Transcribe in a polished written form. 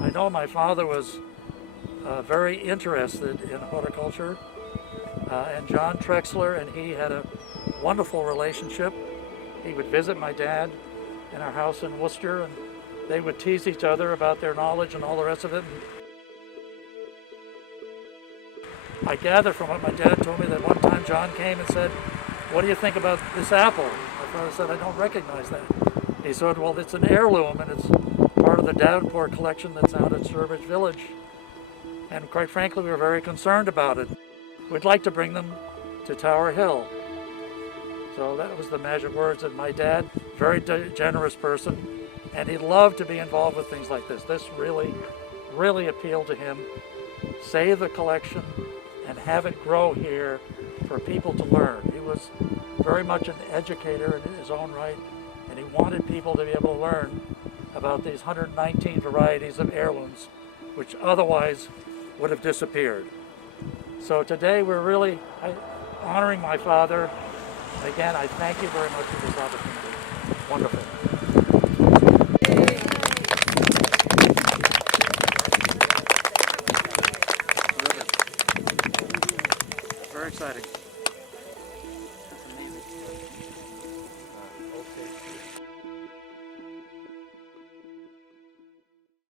I know my father was very interested in horticulture, and John Trexler and he had a wonderful relationship. He would visit my dad in our house in Worcester, and they would tease each other about their knowledge and all the rest of it. And I gathered from what my dad told me that one time John came and said, "What do you think about this apple?" My father said, "I don't recognize that." He said, "Well, it's an heirloom and it's part of the Davenport collection that's out at Sturbridge Village." And quite frankly, we were very concerned about it. We'd like to bring them to Tower Hill. So that was the magic words. And my dad, very generous person, and he loved to be involved with things like this. This really, really appealed to him. Save the collection and have it grow here for people to learn. He was very much an educator in his own right, and he wanted people to be able to learn about these 119 varieties of heirlooms, which otherwise would have disappeared. So today we're really honoring my father. And again, I thank you very much for this opportunity. Wonderful.